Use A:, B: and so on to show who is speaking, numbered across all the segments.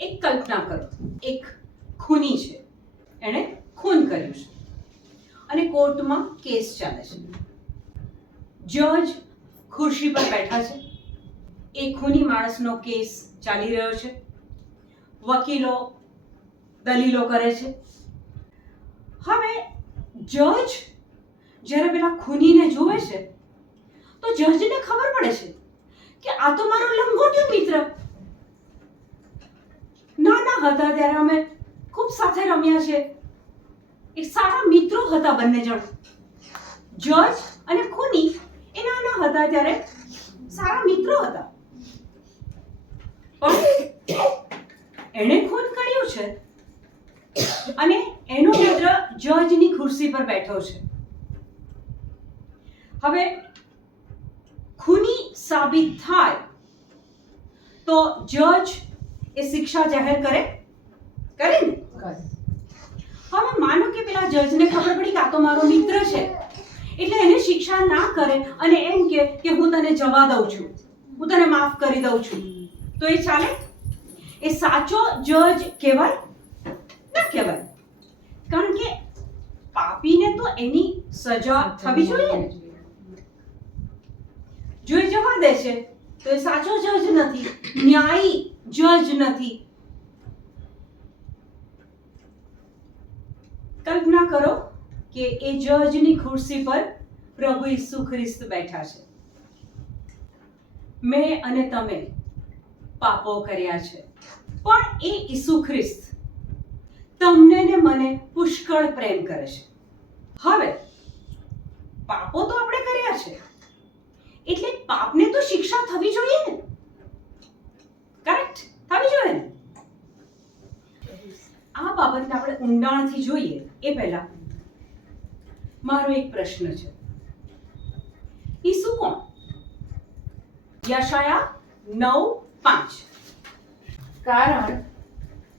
A: એક કલ્પના કરો. એક ખૂની છે. એણે ખૂન કર્યું છે. અને કોર્ટમાં કેસ ચાલે છે. જજ ખુરશી પર બેઠા છે. એ ખૂની માણસનો કેસ ચાલી રહ્યો છે. વકીલો દલીલો કરે છે. હવે જજ જ્યારે પેલા ખૂનીને જુએ છે, તો જજને ખબર પડે છે કે આ તો મારો લંગોટ્યો મિત્ર નાના હતા ત્યારે અમે ખૂબ સાથે રમ્યા છે એ સારા મિત્રો હતા બંને જણ. જજ અને ખૂની એ નાના હતા ત્યારે સારા મિત્રો હતા. પણ એણે ખૂન કર્યું છે અને એનો મિત્ર જજની ખુરશી પર બેઠો છે. હવે ખૂની સાબિત થાય તો જજ એ શિક્ષા જાહેર કરે? કરે ને? હવે માનો કે પેલા જજને ખબર પડી કે આ તો મારો મિત્ર છે. એટલે એને શિક્ષા ના કરે અને એમ કે કે હું તને જવા દઉં છું. હું તને માફ કરી દઉં છું. તો એ ચાલે? એ સાચો જજ કહેવાય? ના કહેવાય. કારણ કે પાપીને તો એની સજા થવી જોઈએ ને. જો એ જવા દે છે તો એ સાચો જજ નથી. ન્યાયી જજ નથી. કલ્પના કરો કે એ જજની ખુરશી પર પ્રભુ ઈસુ ખ્રિસ્ત બેઠા છે. મેં અને તમે પાપો કર્યા છે. પણ એ ઈસુ ખ્રિસ્ત તમને ને મને પુષ્કળ પ્રેમ કરે છે. હવે, પાપો તો આપણે કર્યા છે. એટલે પાપને તો શિક્ષા થવી જોઈએ ને. કરેક્ટ થવી જોઈએ ને આ બાબતને આપણે ઊંડાણથી જોઈએ એ પહેલા. મારો એક પ્રશ્ન છે. ઈસુ કોણ? યશાયા નવ પાંચ.
B: કારણ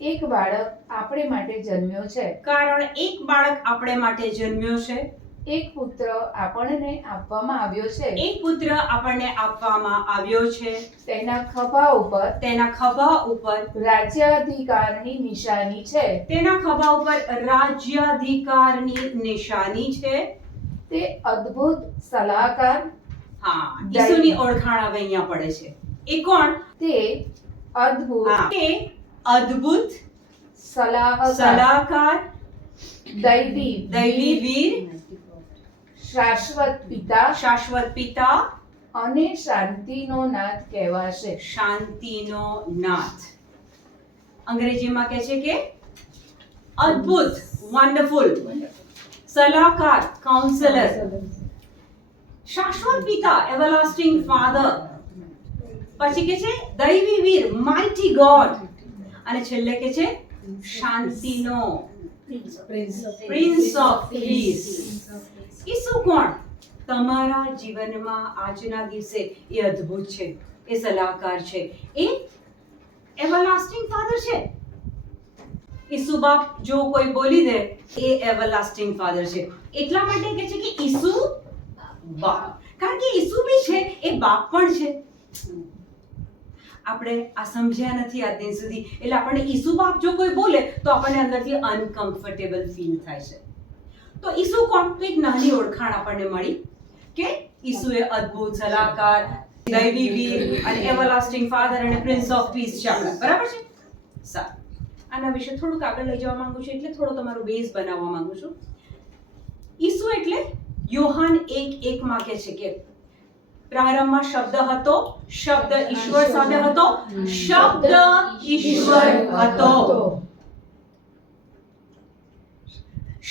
B: એક બાળક આપણે માટે જન્મ્યો છે.
A: કારણ એક બાળક આપણે માટે જન્મ્યો છે.
B: એક પુત્ર આપણને આપવામાં આવ્યો છે.
A: એક પુત્ર આપણને આપવામાં આવ્યો છે.
B: તેના ખભા ઉપર
A: તેના ખભા ઉપર
B: રાજ્યાધિકારની નિશાની છે.
A: તેના ખભા ઉપર રાજ્યાધિકારની નિશાની છે.
B: તે અદ્ભુત સલાહકાર
A: હા ઈસુની ઓળખાણ હવે અહીંયા પડે છે. એ કોણ?
B: તે અદ્ભુત
A: તે અદ્ભુત
B: સલાહકાર
A: સલાહકાર
B: દૈવી
A: દૈવી વીર
B: શાશ્વત પિતા
A: શાશ્વત પિતા
B: અને શાંતિનો નાથ કહેવાશે.
A: શાંતિનો નાથ. અંગ્રેજીમાં કહે છે કે અદ્ભુત વન્ડરફુલ સલાહકાર કાઉન્સેલર શાશ્વત પિતા એવરલાસ્ટિંગ ફાધર પછી કે છે દૈવી વીર માઇટી ગોડ અને છેલ્લે કે છે શાંતિનો પ્રિન્સ ઓફ પીસ ઈસુ કોણ? તમારા જીવનમાં આજના દિવસે એ અદ્ભુત છે, એ સલાહકાર છે, એ એવરલાસ્ટિંગ ફાધર છે. ઈસુ બાપ? જો કોઈ બોલી દે, એ એવરલાસ્ટિંગ ફાધર છે. એટલા માટે કહે છે કે ઈસુ બાપ. કારણ કે ઈસુ બી છે, એ બાપ પણ છે. આપણે આ સમજ્યા નથી આજ દિન સુધી. એટલે આપણને ઈસુ બાપ જો કોઈ બોલે, તો આપણને અંદરથી અનકમ્ફર્ટેબલ ફીલ થાય છે. તો ઈસુ કોણ એક નાની ઓળખાણ આપણને મળી કે ઈસુએ અદ્ભુત સલાહકાર દૈવી વીર અને એવરલાસ્ટિંગ ફાધર અને પ્રિન્સ ઓફ પીસ છે આપણા બરાબર છે? સારું. આના વિશે થોડુંક આગળ લઈ જવા માંગુ છું એટલે થોડો તમારો બેઝ બનાવવા માંગુ છું. ઈસુ એટલે યોહાન એક એક માં કે છે કે પ્રારંભમાં શબ્દ હતો શબ્દ ઈશ્વર સાથે હતો શબ્દ ઈશ્વર હતો.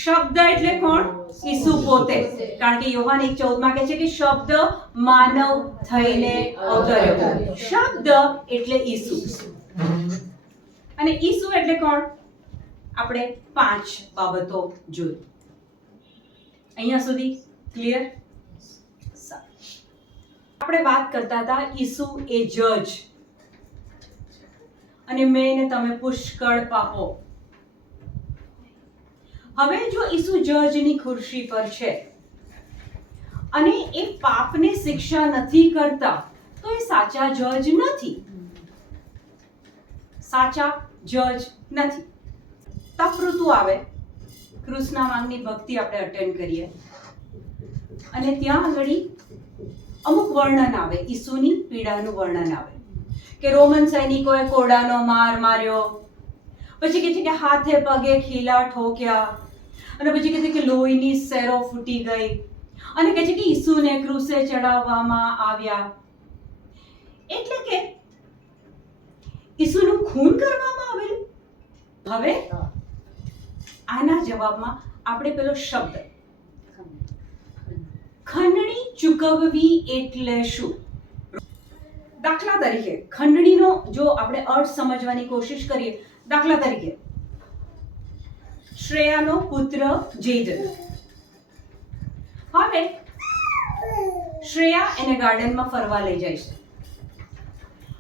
A: શબ્દ એટલે કોણ? ઈસુ પોતે. કારણ કે યોહાન એક ચૌદમાં કહે છે કે શબ્દ માનવ થઈને અવતર્યો શબ્દ એટલે ઈસુ. અને ઈસુ એટલે કોણ? આપણે પાંચ બાબતો જોઈ. અહીંયા સુધી ક્લિયર? આપણે વાત કરતા હતા ઈસુ એ જજ. અને મેં તમે પુષ્કળ પાપો હવે જો ઈસુ જજની ખુરશી પર છે અને એ પાપને શિક્ષા નથી કરતા, તો એ સાચા જજ નથી. સાચા જજ નથી. તપ ઋતુ આવે. કૃષ્ણ માંગની ભક્તિ આપણે અટેન્ડ કરીએ. અને ત્યાં આગળ અમુક વર્ણન આવે. ઈસુની પીડાનું વર્ણન આવે. કે રોમન સૈનિકોએ કોડાનો માર માર્યો. પછી કે છે કે હાથે પગે ખીલા ઠોક્યા. અને પછી કહે છે કે લોહીની સેરો ફૂટી ગઈ. અને કહે છે કે ઈસુને ક્રુસે ચડાવવામાં આવ્યા. એટલે કે ઈસુનું ખૂન કરવામાં આવેલું. હવે આના જવાબમાં આપણે પેલો શબ્દ. ખંડણી ચૂકવવી એટલે શું? દાખલા તરીકે, ખંડણીનો જો આપણે અર્થ સમજવાની કોશિશ કરીએ, દાખલા તરીકે શ્રેયાનો પુત્ર જેડન હવે શ્રેયા એને ગાર્ડનમાં ફરવા લઈ જાય છે.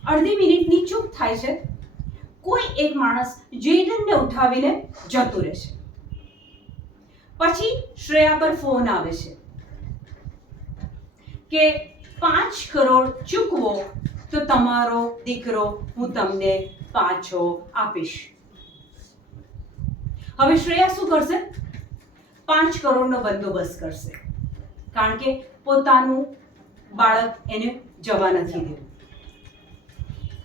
A: અડધી મિનિટની ચૂક થાય છે. કોઈ એક માણસ જેડનને ઉઠાવીને જતું રહે છે. પછી શ્રેયા પર ફોન આવે છે કે પાંચ કરોડ ચૂકવો તો તમારો દીકરો હું તમને પાછો આપીશ. હવે શ્રેયા શું કરશે? પાંચ કરોડનો બંદોબસ્ત કરશે. કારણ કે પોતાનું બાળક એને જવા નથી દેવું.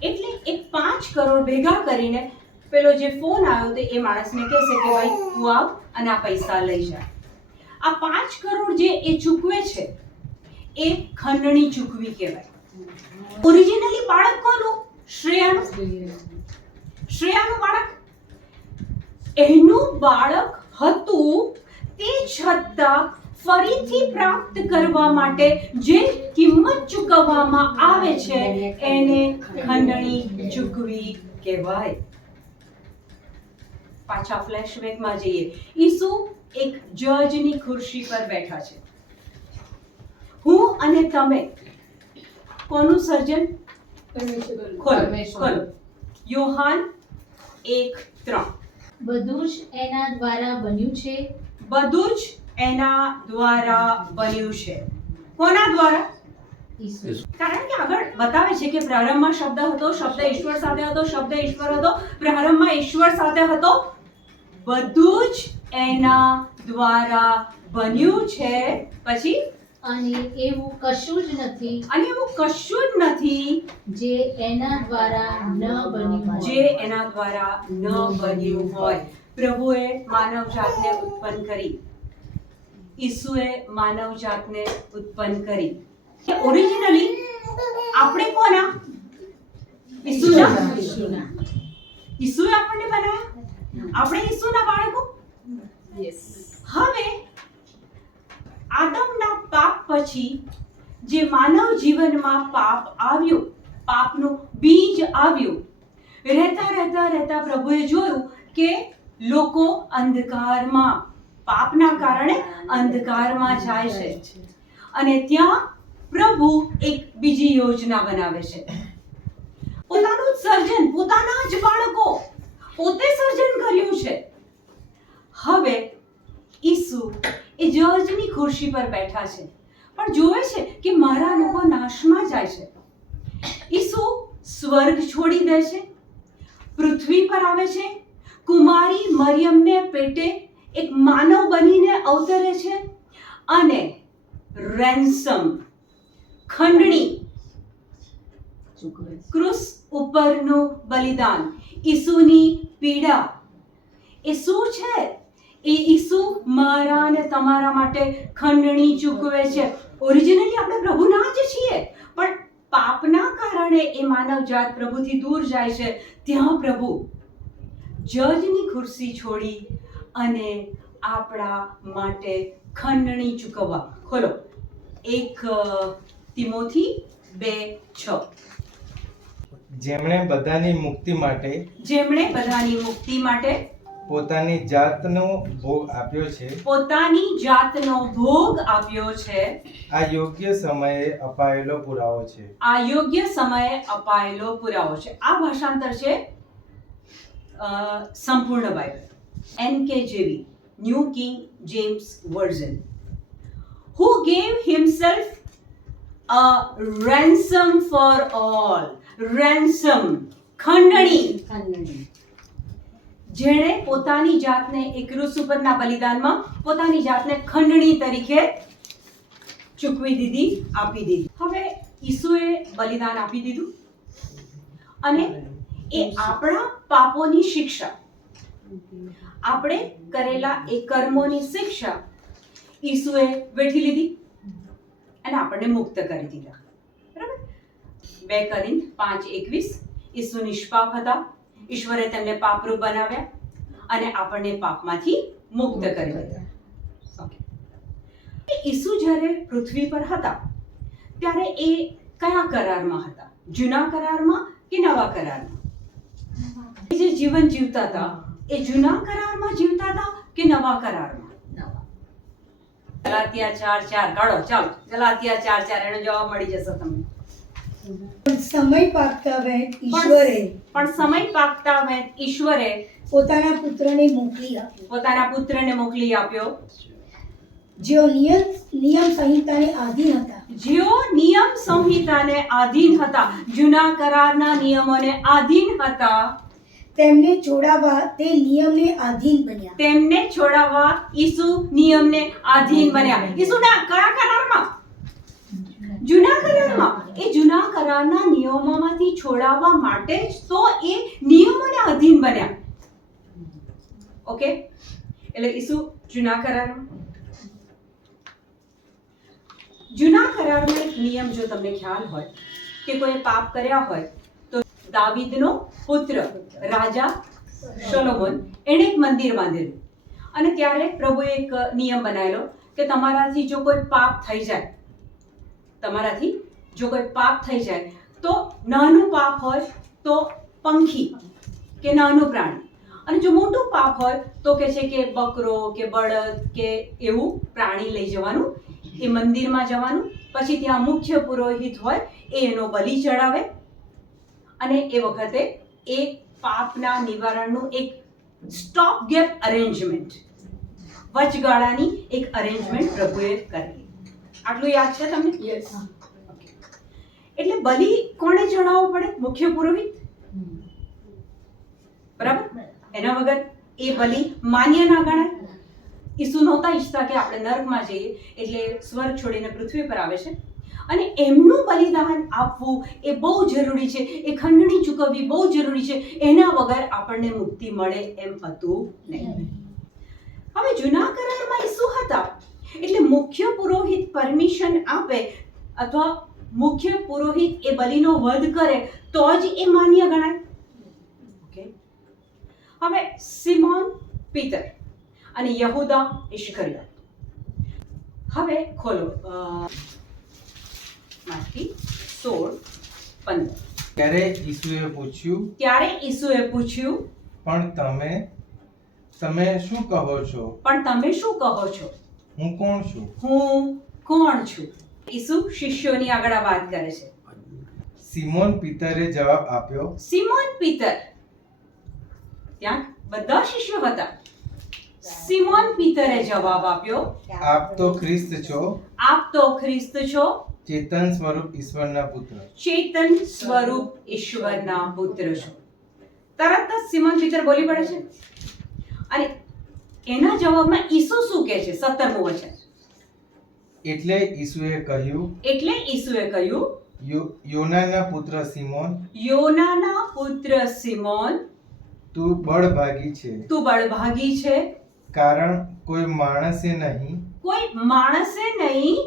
A: એટલે એ પાંચ કરોડ ભેગા કરીને પેલો જે ફોન આવ્યો તે એ માણસને કહેશે કે ભાઈ તું આવ અને આ પૈસા લઈ જા. આ પાંચ કરોડ જે એ ચૂકવે છે એ ખંડણી ચૂકવી કહેવાય. ઓરિજિનલી બાળક કોનું? શ્રેયાનું. શ્રેયાનું બાળક એનું બાળક હતું તે છતાં ફરીથી પ્રાપ્ત કરવા માટે જે કિંમત ચૂકવવામાં આવે છે એને ખંડણી ચૂકવી કહેવાય. પાછા ફ્લેશબેકમાં જઈએ. ઈસુ એક જજની ખુરશી પર બેઠા છે. હું અને તમે કોનું સર્જન? ખોલો. ખોલો. યોહાન એક ત્રણ.
C: બધું જ એના દ્વારા બન્યું છે?
A: બધું જ એના દ્વારા બન્યું છે. કોના દ્વારા? કારણ કે આગળ બતાવે છે કે પ્રારંભમાં શબ્દ હતો શબ્દ ઈશ્વર સાથે હતો શબ્દ ઈશ્વર હતો. પ્રારંભમાં ઈશ્વર સાથે હતો. બધું જ એના દ્વારા બન્યું છે. પછી
C: અને એવું કશું જ નથી
A: અને એવું કશું જ નથી
C: જે એના દ્વારા ન બન્યું હોય.
A: જે એના દ્વારા ન બન્યું હોય. પ્રભુએ માનવ જાતને ઉત્પન્ન કરી. ઈસુએ માનવ જાતને ઉત્પન્ન કરી. ઓરિજિનલી આપણે કોના? ઈસુના?
C: ઈસુના.
A: ઈસુએ આપણને બનાવ્યા? આપણે ઈસુના બાળકો? હવે આદમના પાપ પછી જે માનવ જીવનમાં પાપ આવ્યો, પાપનું બીજ આવ્યું, રહેતા રહેતા રહેતા પ્રભુએ જોયું કે લોકો અંધકારમાં, પાપના કારણે અંધકારમાં જાય છે. અને ત્યાં પ્રભુ એક બીજી યોજના બનાવે છે. પોતાનું સર્જન, પોતાના જ બાળકો પોતે સર્જન કર્યું છે. હવે ઈસુ એ જજની ખુરશી પર બેઠા છે. પણ જોવે છે કે મારા લોકો નાશમાં જાય છે. ઈસુ સ્વર્ગ છોડી દે છે, પૃથ્વી પર આવે છે, કુમારી મરિયમને પેટે એક માનવ બનીને અવતરે છે અને રેન્સમ ખંડણી, ક્રુસ ઉપરનું બલિદાન. ઈસુની પીડા એ શું છે? એ ઈસુ મારા અને તમારા માટે ખંડણી ચૂકવે છે. ઓરિજિનલી આપણે પ્રભુના જ છીએ પણ પાપના કારણે એ માનવ જાત પ્રભુથી દૂર જાય છે. ત્યાં પ્રભુ જજની ખુરશી છોડી અને આપણા માટે ખંડણી ચૂકવવા. ખોલો. એક તિમોથી બે છ.
D: જેમણે બધાની મુક્તિ માટે
A: જેમણે બધાની મુક્તિ માટે
D: પોતાની જાતનો ભોગ આપ્યો છે.
A: પોતાની જાતનો ભોગ આપ્યો છે.
D: આ યોગ્ય સમયે અપાયેલો પુરાવો છે.
A: આ યોગ્ય સમયે અપાયેલો પુરાવો છે. આ ભાષાંતર છે સંપૂર્ણ Bible N K J V New King James Version who gave himself a ransom for all ransom. ખંડણી જેણે પોતાની જાતને એક ક્રુસ ઉપરના બલિદાનમાં પોતાની જાતને ખંડણી તરીકે ચૂકવી દીધી, આપી દીધી. હવે ઈસુએ બલિદાન આપી દીધું અને એ આપણા પાપોની શિક્ષા. આપણે કરેલા એ કર્મોની શિક્ષા ઈસુએ વેઠી લીધી અને આપણને મુક્ત કરી દીધા. બરાબર? બે કરીન પાંચ એકવીસ. ઈસુ નિષ્પાપ હતા. ઈશ્વરે તેમને પાપરૂપ બનાવ્યા અને આપણને પાપમાંથી મુક્ત કરી દીધા. Okay. ઈસુ જ્યારે પૃથ્વી પર હતા ત્યારે એ કયા કરારમાં હતા? જૂના કરારમાં કે નવા કરારમાં? એ જે જીવન જીવતા હતા એ જૂના કરારમાં જીવતા હતા કે નવા કરારમાં? ગલાતિયા ચાર ચાર કાઢો ચાલો. ગલાતિયા ચાર ચાર એનો જવાબ મળી જશે તમને.
E: સમય પાકતા વહેત ઈશ્વરે.
A: પણ સમય પાકતા વેંત ઈશ્વરે
E: પોતાના પુત્રને મોકલી આપ્યો.
A: પોતાના પુત્રને મોકલી આપ્યો.
E: જેઓ નિયમ નિયમ સંહિતાને આધીન હતા.
A: જેઓ નિયમ સંહિતાને આધીન હતા જૂના કરારના નિયમોને આધીન હતા.
E: તેમને છોડાવવા તે નિયમને આધીન બન્યા.
A: તેમને છોડાવવા ઈસુ નિયમને આધીન બન્યા. ઈસુના કયા કરારમાં જૂના કરારમાં એ જૂના કરારના નિયમોમાંથી છોડાવવા માટે જ તો એ નિયમોને અધીન બન્યા. ઓકે એટલે ઈસુ જૂના કરારમાં જૂના કરારનો એક નિયમ જો તમને ખ્યાલ હોય કે કોઈ પાપ કર્યા હોય તો દાવીદનો પુત્ર રાજા સોલોમન એણે એક મંદિર બાંધેલું. અને ત્યારે પ્રભુએ એક નિયમ બનાવેલો કે તમારાથી જો કોઈ પાપ થઈ જાય તમારાથી જો કોઈ પાપ થઈ જાય, તો નાનું પાપ હોય તો પંખી કે નાનું પ્રાણી. અને જો મોટું પાપ હોય તો કે છે કે બકરો કે બળદ કે એવું પ્રાણી લઈ જવાનું, એ મંદિરમાં જવાનું, પછી ત્યાં મુખ્ય પુરોહિત હોય, એ એનો બલિ ચડાવે. અને એ વખતે એ પાપના નિવારણનું એક સ્ટોપ ગેપ અરેન્જમેન્ટ વચગાળાની એક અરેન્જમેન્ટ પ્રભુએ કરેલી આટલું યાદ છે તમને? એટલે બલિ કોણે ચડાવવો પડે? મુખ્ય પુરોહિત? બરાબર? એના વગર એ બલિ માન્ય ના ગણાય? ઈસુ નહોતા ઈચ્છતા કે આપણે નર્કમાં જઈએ એટલે સ્વર્ગ છોડીને પૃથ્વી પર આવે છે. અને એમનું બલિદાન આપવું એ બહુ જરૂરી છે એ ખંડણી ચૂકવવી બહુ જરૂરી છે એના વગર આપણને મુક્તિ મળે એમ હતું નહીં. હવે જૂના કરારમાં ઈસુ હતા. એટલે મુખ્ય પુરોહિત પરમિશન આપે અથવા મુખ્ય પુરોહિત એ બલિનો વધ કરે તો જ એ માન્ય ગણાય. ઓકે? હવે સિમોન પીતર અને યહુદા ઇશ્કરિયોત હવે ખોલો. માથી સોળ પંદર.
D: ત્યારે ઈસુએ પૂછ્યું
A: ત્યારે ઈસુએ પૂછ્યું
D: પણ તમે તમે શું કહો છો?
A: પણ તમે શું કહો છો?
D: હું કોણ છું?
A: હું કોણ છું? ઈસુ શિષ્યોની આગળ આ વાત કરે છે.
D: સિમોન પીતરે જવાબ આપ્યો.
A: Simon Peter. ત્યાં બધા શિષ્યો હતા. સિમોન પીતરે જવાબ આપ્યો.
D: આપ તો ખ્રિસ્ત છો.
A: આપ તો ખ્રિસ્ત છો.
D: ચેતન સ્વરૂપ ઈશ્વરના પુત્ર.
A: ચેતન સ્વરૂપ ઈશ્વરના પુત્ર છો. તરત જ સિમોન પીતર બોલી પડે છે. અને એના જવાબમાં ઈસુ શું કહે છે? સત્તરમું વચન.
D: એટલે ઈસુએ કહ્યું
A: એટલે ઈસુએ કહ્યું
D: યોનાના પુત્ર સિમોન
A: યોનાના પુત્ર સિમોન
D: તું બળભાગી છે.
A: તું બળભાગી છે.
D: કારણ કોઈ માણસે નહીં
A: કોઈ માણસે નહીં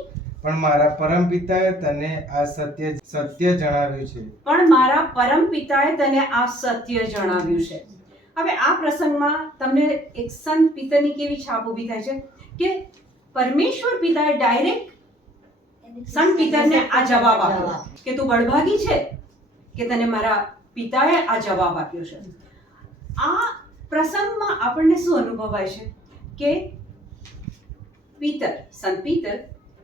D: પણ મારા પરમ પિતાએ તને આ સત્ય સત્ય જણાવ્યું છે.
A: પણ મારા પરમ પિતાએ તને આ સત્ય જણાવ્યું છે. હવે આ પ્રસંગમાં તમને એક સંત પિતાની કેવી છાપ ઊભી થાય છે કે પરમેશ્વર પિતાએ ડાયરેક્ટ સંત પિતરને આ જવાબ આપ્યો કે તું બળભાગી છે કે તને મારા પિતાએ આ જવાબ આપ્યો છે. આ પ્રસંગમાં આપણને શું અનુભવાય છે? કે પિતર, સંત પિતર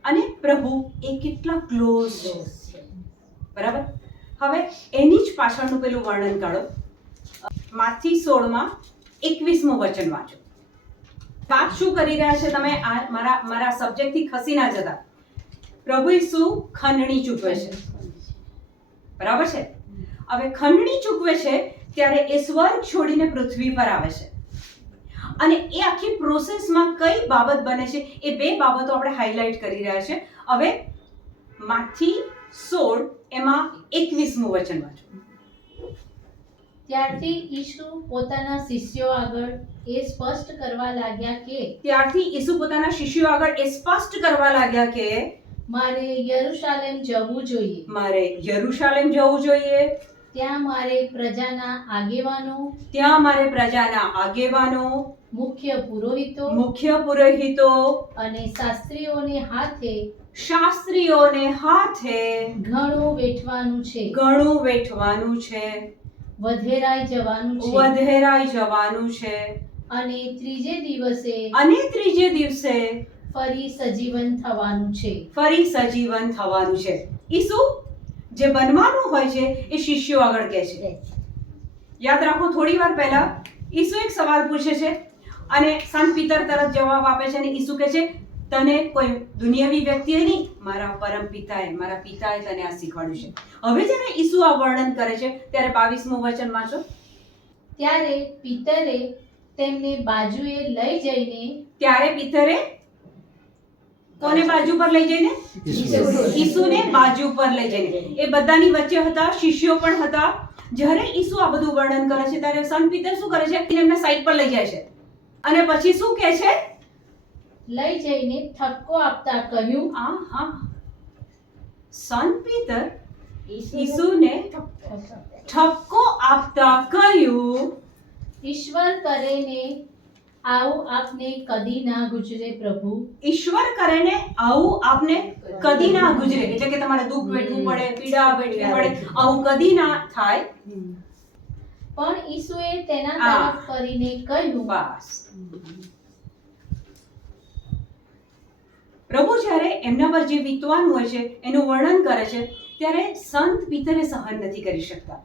A: અને પ્રભુ એ કેટલા ક્લોઝ છે. બરાબર? હવે એની જ પાછળનું પેલું વર્ણન કાઢો. માથી સોળમાં એકવીસમું વચન વાંચો. પાપ શું કરી રહ્યા છે તમે? આ મારા મારા સબ્જેક્ટથી ખસી ના જતા. પ્રભુ ઈસુ ખંડણી ચૂકવે છે. બરાબર છે? હવે ખંડણી ચૂકવે છે ત્યારે એ સ્વર્ગ છોડીને પૃથ્વી પર આવે છે. અને એ આખી પ્રોસેસમાં કઈ બાબત બને છે એ બે બાબતો આપણે હાઇલાઇટ કરી રહ્યા છે. હવે માથી સોળ એમાં એકવીસમું વચન વાંચો.
C: ત્યારથી ઈસુ પોતાના શિષ્યો આગળ એ સ્પષ્ટ કરવા લાગ્યા કે
A: ત્યારથી ઈસુ પોતાના શિષ્યો આગળ એ સ્પષ્ટ કરવા લાગ્યા કે
C: મારે યરુશાલેમ જવું જોઈએ.
A: મારે યરુશાલેમ જવું જોઈએ.
C: ત્યાં મારે પ્રજાના આગેવાનો
A: ત્યાં મારે પ્રજાના આગેવાનો
C: મુખ્ય પુરોહિતો
A: મુખ્ય પુરોહિતો
C: અને શાસ્ત્રીઓને હાથે
A: શાસ્ત્રીઓને હાથે
C: ઘણું વેઠવાનું છે.
A: ઘણું વેઠવાનું છે.
C: વધેરાઈ જવાનું છે.
A: વધેરાઈ જવાનું છે.
C: અને ત્રીજે દિવસે
A: અને ત્રીજે દિવસે
C: ફરી સજીવન થવાનું છે.
A: ફરી સજીવન થવાનું છે. ઈસુ જે બનવાનું હોય છે એ શિષ્યો આગળ કહે છે. યાદ રાખો થોડી વાર પહેલા ઈસુ એક સવાલ પૂછે છે અને સંત પિતર તરત જવાબ આપે છે અને ઈસુ કહે છે તને કોઈ દુનિયાવી વ્યક્તિએ નહીં મારા પરમ પિતાએ મારા પિતાએ તને આ શીખવાડ્યું છે. હવે જ્યારે ઈસુ આ વર્ણન કરે છે ત્યારે બાવીસમું વચન વાંચો.
C: ત્યારે પિતરે તેમને બાજુએ લઈ જઈને
A: ત્યારે પિતરે કોને બાજુ પર લઈ જઈને? ઈસુને. બાજુ પર લઈ જઈને. એ બધાની વચ્ચે હતા શિષ્યો પણ હતા. જ્યારે ઈસુ આ બધું વર્ણન કરે છે ત્યારે સંત પિતર શું કરે છે? એમને સાઈડ પર લઈ જાય છે. અને પછી શું કહે છે?
C: લઈ જઈને ઠપકો આપતા કહ્યું
A: આ હા. સન પીતર ઈસુને ઠપકો આપતા કહ્યું
C: ઈશ્વર કરેને આવું આપને કદી ના ગુજરે પ્રભુ.
A: ઈશ્વર કરે ને આવું આપને કદી ના ગુજરે. એટલે કે તમારે દુઃખ વેઠવું પડે પીડા વેઠવી પડે આવું કદી ના થાય.
C: પણ ઈસુએ તેના. તરફ કરીને કહ્યું
A: બસ. પ્રભુ જ્યારે એમના પર જે વીતવાનું હોય છે એનું વર્ણન કરે છે ત્યારે સંત પિતરે સહન નથી કરી શકતા.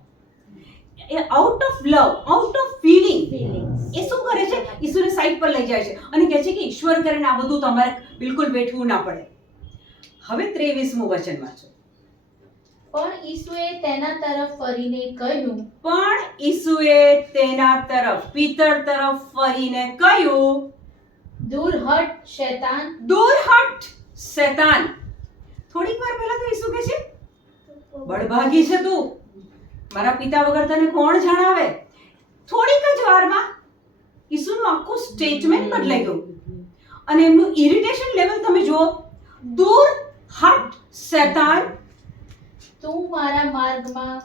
A: એ out of love out of feeling એ શું કરે છે? ઈશ્વરને સાઈડ પર લઈ જાય છે અને કહે છે કે ઈશ્વર કરે આ બધું તમારે બિલકુલ બેઠવું ના પડે. હવે ત્રેવીસમું વચન વાંચો
C: પણ ઈસુએ તેના તરફ ફરીને કહ્યું.
A: પણ ઈસુએ તેના તરફ પિતર તરફ ફરીને કહ્યું
C: દૂર હટ શૈતાન.
A: દૂર હટ શેતાન. થોડીક વાર પહેલા તો ઈસુ કહે છે બળભાગી છે તું. મારા પિતા વગર તને કોણ જણાવે? થોડીક જ વારમાં ઈસુનું આખું સ્ટેટમેન્ટ બદલાઈ ગયું. અને એમનું ઇરિટેશન લેવલ તમે જુઓ દૂર હટ શેતાન.
C: તું મારા માર્ગમાં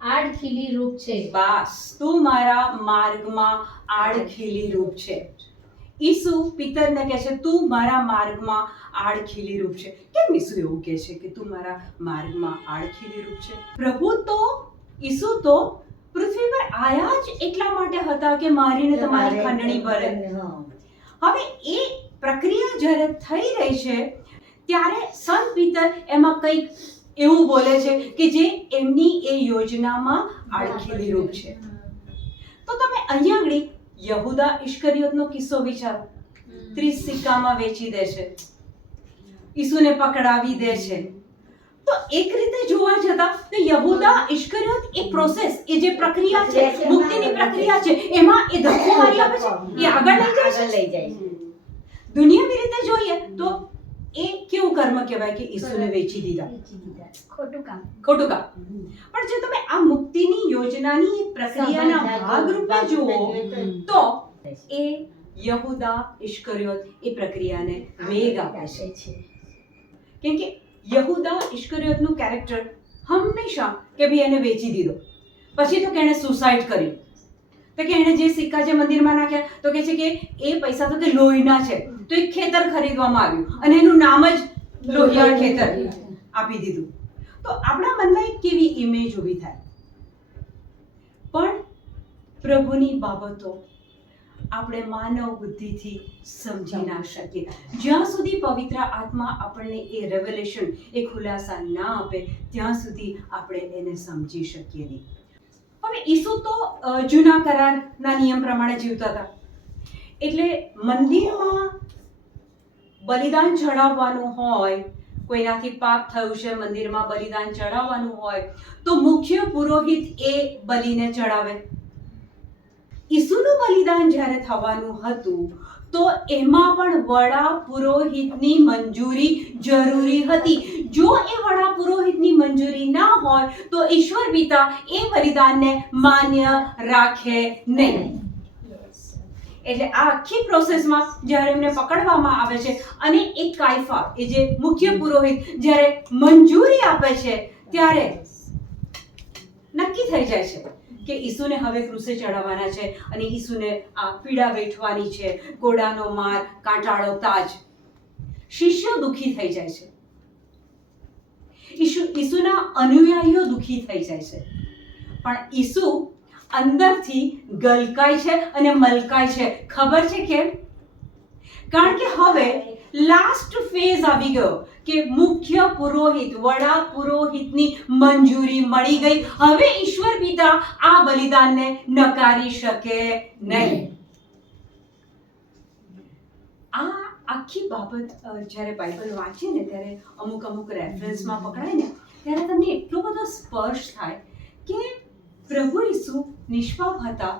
C: આડખીલી રૂપ છે.
A: બસ તું મારા માર્ગમાં આડખીલી રૂપ છે. ઈસુ પિતરને કહે છે તું મારા માર્ગમાં આડખીલી રૂપ છે. કેમ ઈસુ એવું કહે છે કે તું મારા માર્ગમાં આડખીલી રૂપ છે? પ્રભુ તો ઈસુ તો પૃથ્વી પર આયા જ એટલા માટે હતા કે મારીને તમારી ખંડણી ભરે. હવે એ પ્રક્રિયા જ્યારે થઈ રહી છે ત્યારે સંત પિતર એમાં કંઈક એવું બોલે છે કે જે એમની એ યોજનામાં આડખીલી રૂપ છે. તો તમે અહીંયા આગળ યહુદા ઇશ્કરિયતનો કિસ્સો વિચાર. ત્રીસ સિક્કામાં વેચી દે છે. ઈસુને પકડાવી દે છે. તો એક રીતે જોવા જતા તો યહુદા ઇશ્કરિયત એ પ્રોસેસ એ જે પ્રક્રિયા છે મુક્તિની પ્રક્રિયા છે એમાં એ ધક્કો મારી આપે છે એ આગળ લઈ જાય છે. દુનિયાવી રીતે જોઈએ તો એ કેવું કર્મ કહેવાય કે ઈસુને વેચી દીધા?
E: ખોટું કામ.
A: ખોટું કામ. પણ જો તમે આ મુક્તિની યોજનાની પ્રક્રિયાના ભાગરૂપે જુઓ તો એ યહુદા ઈશ્કરિયોત એ પ્રક્રિયાને વેગ આપે છે. કેમ કે યહુદા ઈશ્કરિયોતનું કેરેક્ટર હંમેશા કે ભાઈ એને વેચી દીધો. પછી તો કે એણે સુસાઇડ કર્યું. તો કે એણે જે સિક્કા જે મંદિરમાં નાખ્યા તો કે છે કે એ પૈસા તો કે લોહીના છે. તો એક ખેતર ખરીદવામાં આવ્યું અને એનું નામ જ લોહિયાળ ખેતર આપી દીધું. તો આપણા મનમાં એક કેવી ઇમેજ ઊભી થાય? પણ પ્રભુની બાબતો આપણે માનવ બુદ્ધિથી સમજી ના શકીએ. જ્યાં સુધી પવિત્ર આત્મા આપણને એ રેવલેશન એ ખુલાસા ના આપે ત્યાં સુધી આપણે એને સમજી શકીએ નહીં. હવે ઈસુ તો જૂના કરારના નિયમ પ્રમાણે જીવતા હતા. એટલે મંદિરમાં બલિદાન ચડાવવાનું હોય, કોઈનાથી પાપ થયું છે, મંદિરમાં બલિદાન ચડાવવાનું હોય, તો મુખ્ય પુરોહિત એ બલિને ચડાવે ઈસુનું બલિદાન જ્યારે થવાનું હતું તો એમાં પણ વડા પુરોહિતની મંજૂરી જરૂરી હતી. જો એ વડા પુરોહિતની મંજૂરી ના હોય, તો ઈશ્વર પિતા એ બલિદાનને માન્ય રાખે નહીં. એટલે આ આખી પ્રોસેસમાં જ્યારે એમને પકડવામાં આવે છે, અને એક કાયફા, એ જે મુખ્ય પુરોહિત જ્યારે મંજૂરી આપે છે, ત્યારે નક્કી થઈ જાય છે. કે ઈસુને હવે ક્રુસે ચડાવવાના છે અને ઈસુને આ પીડા વેઠવાની છે, ઘોડાનો માર, કાંટાળો તાજ. શિષ્યો દુઃખી થઈ જાય છે. ઈસુ ઈસુના અનુયાયીઓ દુઃખી થઈ જાય છે. પણ ઈસુ અંદરથી ગલકાય છે અને મલકાય છે. ખબર છે કેમ? કારણ કે હવે લાસ્ટ ફેઝ આવી ગયો કે મુખ્ય પુરોહિત, વડા પુરોહિતની મંજૂરી મળી ગઈ. હવે ઈશ્વર પિતા આ બલિદાનને નકારી શકે નહીં. આ આખી બાબત જ્યારે બાઇબલ વાંચીએ ને, ત્યારે અમુક અમુક રેફરન્સમાં પકડાય ને, ત્યારે તમને એટલો બધો સ્પર્શ થાય કે પ્રભુ ઈસુ નિષ્પાપ હતા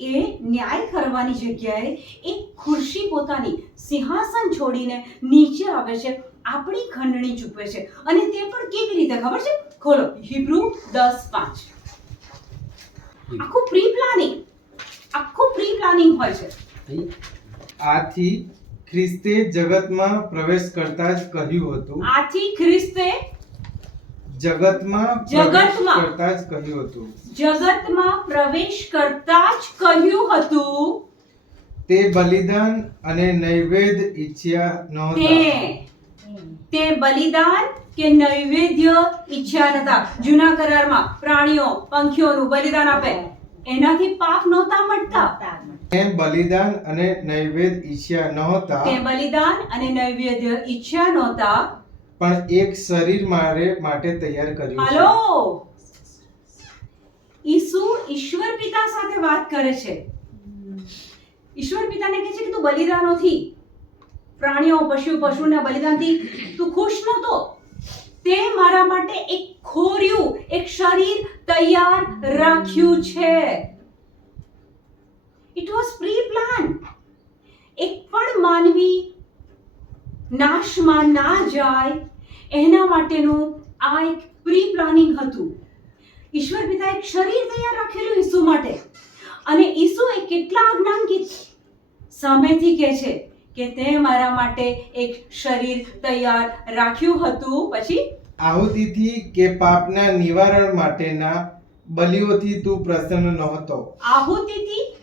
A: એ ન્યાય કરવાની જગ્યાએ એ ખુરશી પોતાની સિંહાસન છોડીને નીચે આવે છે આપણી ખંડણી ચૂકવે છે. અને તે પણ કેવી રીતે ખબર છે? ખોલો હિબ્રુ દસ પાંચ. આખું પ્રી પ્લાનિંગ આખું પ્રી પ્લાનિંગ હોય છે.
D: આથી ખ્રિસ્તે જગતમાં પ્રવેશ કરતા જ કહ્યું હતું.
A: આથી ખ્રિસ્તે
D: જગતમાં
A: જગતમાં.
D: કરતા જ કહ્યું હતું.
A: જગતમાં પ્રવેશ કરતા જ કહ્યું હતું.
D: તે બલિદાન અને નૈવેદ્ય ઈચ્છ્યા નહોતા.
A: તે તે બલિદાન કે નૈવેદ્ય ઈચ્છ્યા નતા જૂના કરારમાં પ્રાણીઓ પંખીઓનું બલિદાન આપે. એનાથી પાપ નહોતા મળતા.
D: તે બલિદાન અને નૈવેદ્ય ઈચ્છ્યા નહોતા.
A: તે બલિદાન અને નૈવેદ્ય ઈચ્છ્યા નહોતા.
D: પણ એક શરીર મારે, માટે તૈયાર કર્યું છે.
A: ઈસુ ઈશ્વર પિતા સાથે વાત કરે છે. ઈશ્વર પિતાને કહે છે કે તું બલિદાનોથી, પ્રાણીઓ, પશુ, પશુના બલિદાનથી તું ખુશ નહોતો. તે મારા માટે એક ખોર્યું, એક શરીર તૈયાર રાખ્યું છે. ઇટ વોઝ પ્રી પ્લાન એક પણ માનવી નાશમાં ના જાય એના માટેનું આ એક પ્રી પ્લાનિંગ હતું. ઈશ્વર પિતા એક શરીર તૈયાર રાખેલું ઈસુ માટે. અને ઈસુ એ કેટલા અજ્ઞાનકિત સામેથી કહે છે કે તે મારા માટે એક શરીર તૈયાર રાખ્યું હતું. પછી?
D: આહુતિથી કે પાપના નિવારણ માટેના બલિઓથી તું પ્રસન્ન નહોતો.
A: આહુતિથી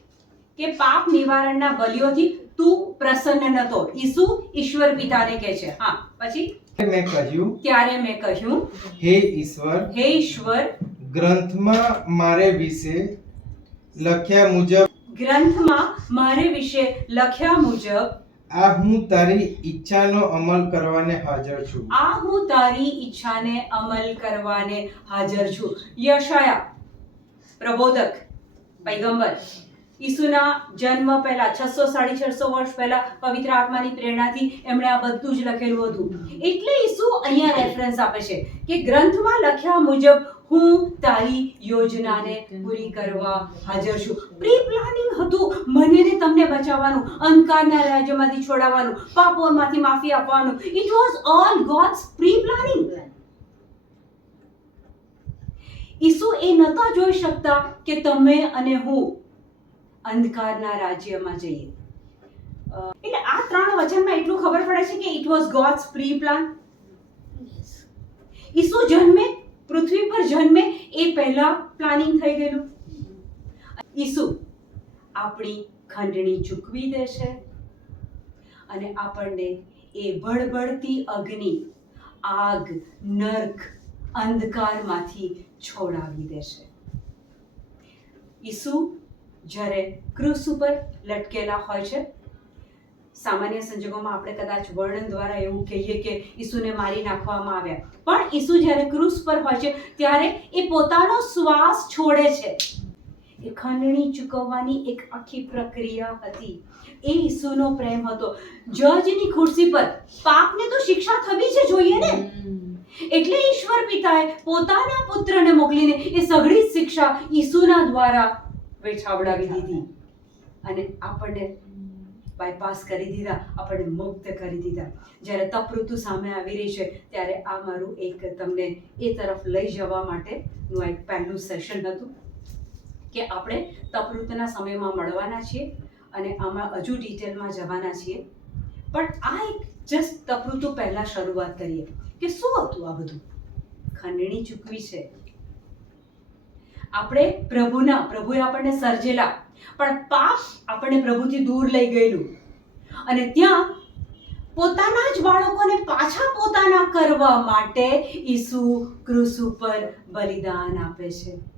A: કે પાપ નિવારણના બલિઓથી તું પ્રસન્ન નતો ઈસુ ઈશ્વર પિતાને કહે છે. હા પછી?
D: મેં કહ્યું
A: ત્યારે મેં કહ્યું
D: હે ઈશ્વર
A: હે ઈશ્વર
D: ગ્રંથમાં મારે વિશે લખ્યા મુજબ
A: ગ્રંથમાં મારે વિશે લખ્યા મુજબ
D: આ હું તારી ઈચ્છાનો અમલ કરવાને હાજર છું.
A: આ હું તારી ઈચ્છાને અમલ કરવાને હાજર છું. યશાયા પ્રબોધક પૈગંબર ઈસુના જન્મ પહેલા, છસો સાડી છસો વર્ષ પહેલા પવિત્ર આત્માની પ્રેરણાથી એમણે આ બધું જ લખેલું હતું. એટલે ઈસુ અહીંયા રેફરન્સ આપે છે કે ગ્રંથમાં લખ્યા મુજબ હું તારી યોજનાને પૂરી કરવા હાજર છું. પ્રી પ્લાનિંગ હતું મને ને તમને બચાવવાનું, અંધકારના રાજ્યમાંથી છોડાવવાનું, પાપોમાંથી માફી આપવાનું. It was all God's pre planning ઈસુ એ નતા જોઈ શકતા કે તમે અને હું અંધકારના રાજ્યમાં જઈએ. એટલે આ ત્રણ વચનમાં એટલું ખબર પડે છે કે it was God's pre plan ઈસુ જન્મે પૃથ્વી પર જન્મે એ પહેલા પ્લાનિંગ થઈ ગયેલું. ઈસુ આપણી ખંડણી ચૂકવી દેશે અને આપણને એ બળબળતી અગ્નિ આગ નર્ક અંધકારમાંથી છોડાવી દેશે. ઈસુ જ્યારે ક્રુસ ઉપર લટકેલા હોય છે. સામાન્ય સંજોગોમાં આપણે કદાચ વર્ણન દ્વારા એવું કહીએ કે ઈસુને મારી નાખવામાં આવ્યા. પણ ઈસુ જ્યારે ક્રુસ પર હોય છે, ત્યારે એ પોતાનો શ્વાસ છોડે છે. એ ખંડણી ચૂકવવાની એક આખી પ્રક્રિયા હતી. એ ઈસુનો પ્રેમ હતો. જજની ખુરશી પર પાપને તો શિક્ષા થવી જ જોઈએ ને. એટલે ઈશ્વર પિતાએ પોતાના પુત્રને મોકલીને એ સઘળી શિક્ષા ઈસુના દ્વારા વેઠાવડાવી દીધી. અને આપણને બાયપાસ કરી દીધા. આપણને મુક્ત કરી દીધા. જ્યારે તપ ઋતુ સામે આવી રહી છે ત્યારે આ મારું એક તમને એ તરફ લઈ જવા માટેનું એક પહેલું સેશન હતું કે આપણે તપ ઋતુના સમયમાં મળવાના છીએ અને આમાં હજુ ડિટેલમાં જવાના છીએ. પણ આ એક જસ્ટ તપ ઋતુ પહેલાં શરૂઆત કરીએ. કે શું હતું આ બધું? ખંડણી ચૂકવી છે. આપણે પ્રભુના, પ્રભુએ આપણને સર્જેલા. પણ પાપ આપણને પ્રભુથી દૂર લઈ ગયેલું. અને ત્યાં પોતાના જ બાળકોને પાછા પોતાના કરવા માટે ઈસુ ક્રુસ ઉપર બલિદાન આપે છે.